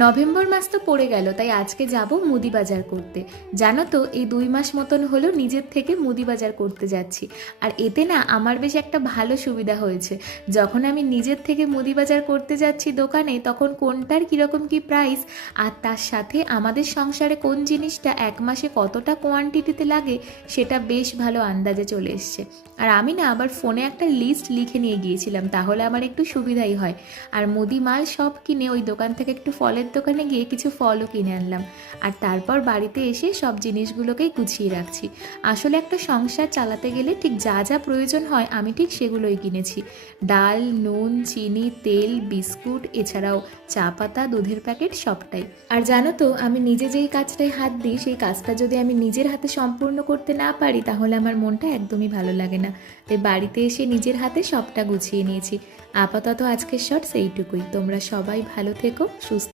November মাস তো পড়ে গেল, তাই আজকে যাব মুদি বাজার করতে। জানো তো, এই 2 মাস মতন হলো নিজের থেকে মুদি বাজার করতে যাচ্ছি। আর এতে না আমার বেশ একটা ভালো সুবিধা হয়েছে। যখন আমি নিজের থেকে মুদি বাজার করতে যাচ্ছি দোকানে, তখন কোনটার কীরকম কী প্রাইস, আর তার সাথে আমাদের সংসারে কোন জিনিসটা 1 মাসে কতটা কোয়ান্টিটিতে লাগে, সেটা বেশ ভালো আন্দাজে চলে এসছে। আর আমি না আবার ফোনে একটা লিস্ট লিখে নিয়ে গিয়েছিলাম, তাহলে আমার একটু সুবিধাই হয়। আর মুদি মাল সব কিনে ওই দোকান থেকে একটু ফলের দোকানে গিয়ে কিছু ফলও কিনে আনলাম। আর তারপর বাড়িতে এসে সব জিনিসগুলোকেই গুছিয়ে রাখছি। আসলে একটা সংসার চালাতে গেলে ঠিক যা যা প্রয়োজন হয় আমি ঠিক সেগুলোই কিনেছি। ডাল, নুন, চিনি, তেল, বিস্কুট, এছাড়াও চা পাতা, দুধের প্যাকেট সবটাই। আর জানো তো, আমি নিজে যেই কাজটায় হাত দিই সেই কাজটা যদি আমি নিজের হাতে সম্পূর্ণ করতে না পারি, তাহলে আমার মনটা একদমই ভালো লাগে না। তাই বাড়িতে এসে নিজের হাতে সবটা গুছিয়ে নিয়েছি। আপাতত আজকের শর্টস এইটুকুই। তোমরা সবাই ভালো থেকো, সুস্থ